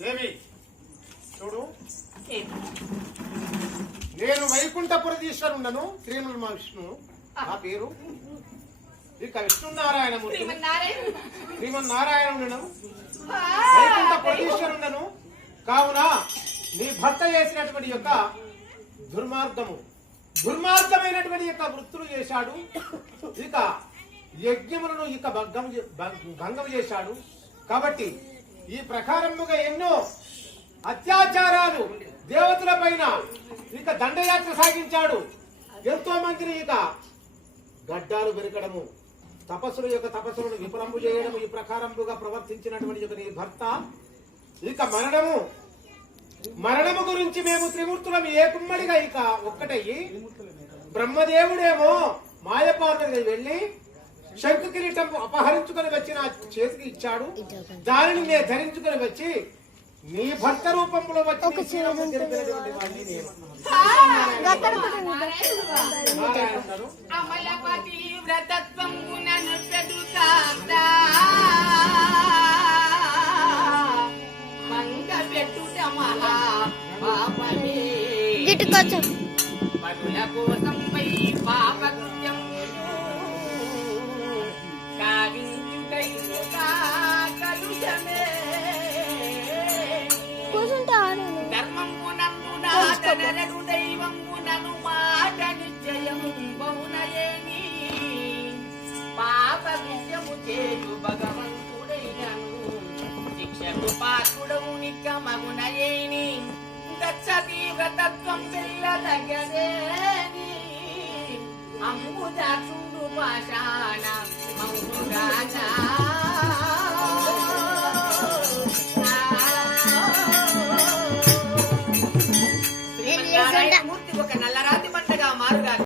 దేవి చూడు, నేను వైకుంఠపురధీశ్వరుండను శ్రీమన్ విష్ణువు నా పేరు. ఇక విష్ణునారాయణమూర్తి శ్రీమన్నారాయణుడను వైకుంఠపురధీశ్వరుండను. కావున నీ భర్త చేసినటువంటి యొక్క దుర్మార్గమైనటువంటి యొక్క వృత్తులు చేశాడు. ఇక యజ్ఞములను ఇక భంగం చేశాడు. కాబట్టి ఈ ప్రకారముగా ఎన్నో అత్యాచారాలు దేవతల పైన ఇక దండయాత్ర సాగించాడు. ఎంతో మందిని ఇక గడ్డాలు పెరగడము, తపస్సులను విఫలము చేయడము, ఈ ప్రకారముగా ప్రవర్తించినటువంటి నీ భర్త ఇక మరణము గురించి మేము త్రిమూర్తులం ఏకుమ్మడిగా ఇక ఒక్కటయ్యి, బ్రహ్మదేవుడేమో మాయపార్వతికి వెళ్లి శంకు కిరీటం అపహరించుకొని వచ్చి నా చేతికి ఇచ్చాడు. దానిని నేను ధరించుకొని వచ్చి నీ భర్త రూపంలో వచ్చి అమలపతి వ్రతత్వమునను మంగ పెట్టుట మహా పాపమే. పరుల కోసం పాప కృత్యం కావించుటైమే ధర్మమునందు దైవమునను మాట నిశ్చయము బహునయేని పాప విద్యము చేయు భగవంతుడైనను శిక్షకు పాత్రుడవు నిక్క మగునయేని దక్షతి వ్రతత్వం చెల్లదగదేని అంబుజాక్షుడు పాషాణ మంగురాజా మూర్తి ఒక నల్లరా